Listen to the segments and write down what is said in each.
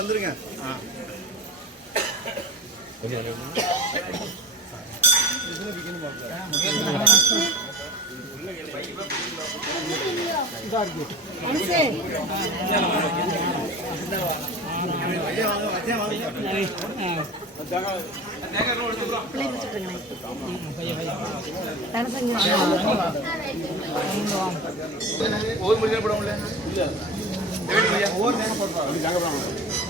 வந்துருங்க. ஒரு மொழியா போட முடியல. இல்ல. ஒவ்வொரு நேரம் போடுறோம்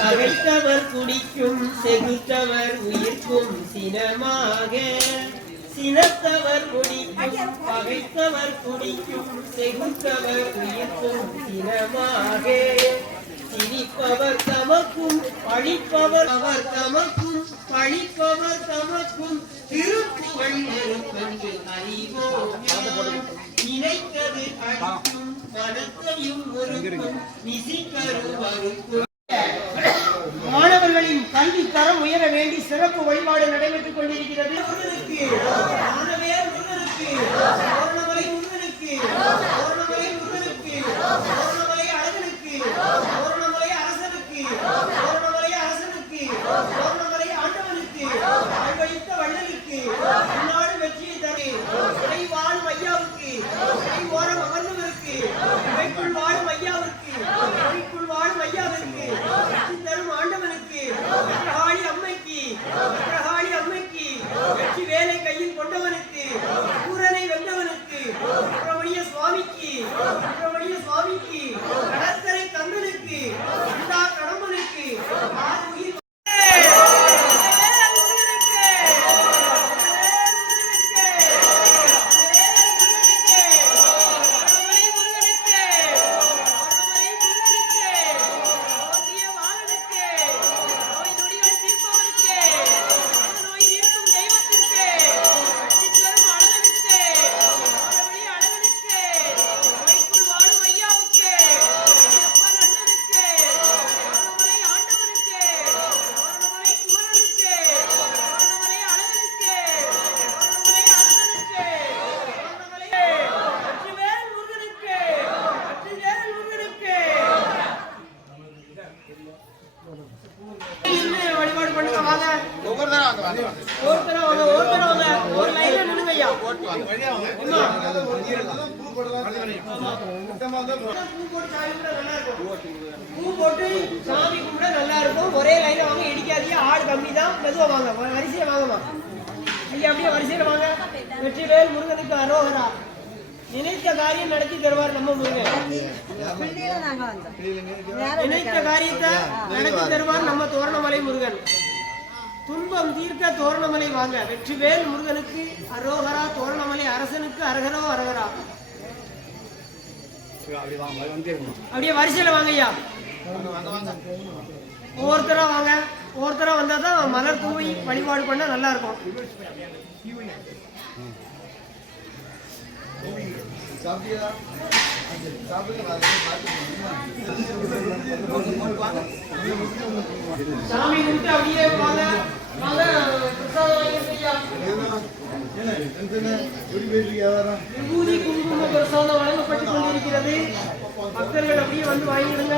கவிழ்த்தவர் குடிக்கும் செகுத்தவர் உயிர்க்கும் சினமாக. சினத்தவர் குடிக்கும் பகைத்தவர் குடிக்கும் செகுத்தவர் உயிர்க்கும் சினமாக. சிரிப்பவர் தமக்கும் பழிப்பவர் அவர் தமக்கும் பழிப்பவர் தமக்கும் திருப்புகழ் நினைத்தது அழிக்கும் மனத்தையும் ஒருக்கும் நிசிக்கரு மறுக்கும் பூ போட்டு சாமி கும்பிட நல்லா இருக்கும். ஒரே லைன்ல வாங்க இடிக்காதீங்க ஆள் கம்மி தான் மெதுவா வாங்க வ- வாங்கம்மா ஐயா அப்படியே வரிசையில வாங்க வெற்றிவேல் முருகனுக்கு அரோகரா நினைத்த காரியம் நடத்தி தருவார் நம்ம முருகன் நினைத்த காரியத்தை நடத்தி தருவார் நம்ம தோரணமலை முருகன் துன்பம் தீர்க்க தோரணமலை வாங்க. வெற்றிவேல் முருகனுக்கு அரோகரா தோரணமலை அரசனுக்கு அரகரோ அரகரா. அப்படியே வரிசையில வாங்கய்யா. ஒவ்வொருத்தரா வாங்க. ஒவ்வொருத்தரா வந்தா தான் மலர் தூவி வழிபாடு பண்ண நல்லா இருக்கும் சாமி கும்பிட்டு அப்படியே வாங்க. விபூதி குங்கும பிரசாதம் வழங்கப்பட்டு கொண்டிருக்கிறது பக்தர்கள் அப்படியே வந்து வாங்கிடுங்க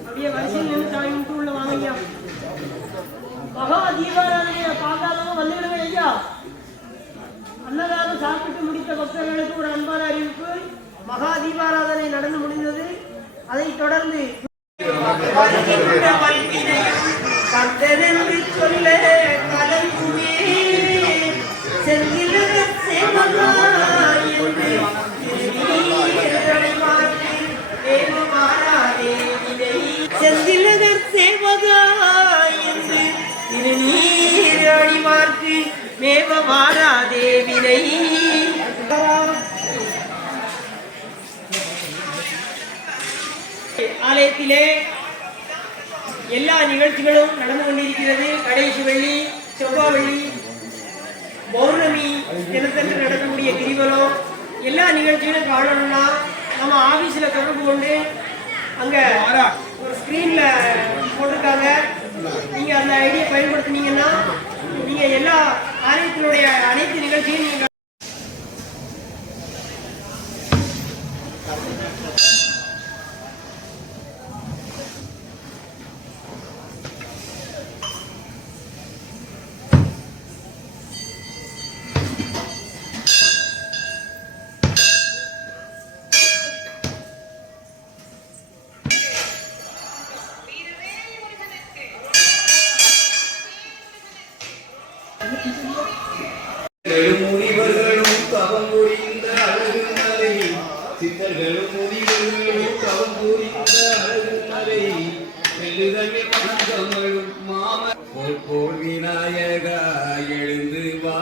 அப்படியே வரிசையில் நின்று சாமி கும்பிட்டு உள்ள வாங்க மகா தீபாராதனையை பார்க்காதவங்க வந்துடுங்க ஐயா அன்னதானம் சாப்பிட்டு முடித்த பக்தர்களுக்கு ஒரு அன்பான அறிவிப்பு மகா தீபாராதனை நடந்து முடிந்தது. அதைத் தொடர்ந்து வருகின்ற கந்தரென்று சொல்ல கலங்குமே செந்திலக சேவகாய் செந்திலகர் சேவகாய் என்று திருநீர் அழிவார்க்கு மேவ மாறாதே வினை ஆலயத்திலே எல்லா நிகழ்ச்சிகளும் நடந்து கொண்டிருக்கிறது. கடைசி வெள்ளி செவ்வாய் வெள்ளி பௌர்ணமி தினத்தன்று நடக்கக்கூடிய கிரிவலம் எல்லா நிகழ்ச்சிகளும் காணணும்னா நம்ம ஆஃபீஸில் தொடர்பு கொண்டு அங்கே ஒரு ஸ்க்ரீனில் போட்டிருக்காங்க. நீங்கள் அந்த ஐடியை பயன்படுத்தினீங்கன்னா நீங்கள் எல்லா ஆலயத்தினுடைய அனைத்து நிகழ்ச்சியும் நீங்கள் முனிவர்களும் தவம் புரிந்த அழகு மலை சித்தர்களும் முனிவர்களும் தவம் புரிந்த அழகு மலை மாம போல் போல் விநாயகா எழுந்து வா.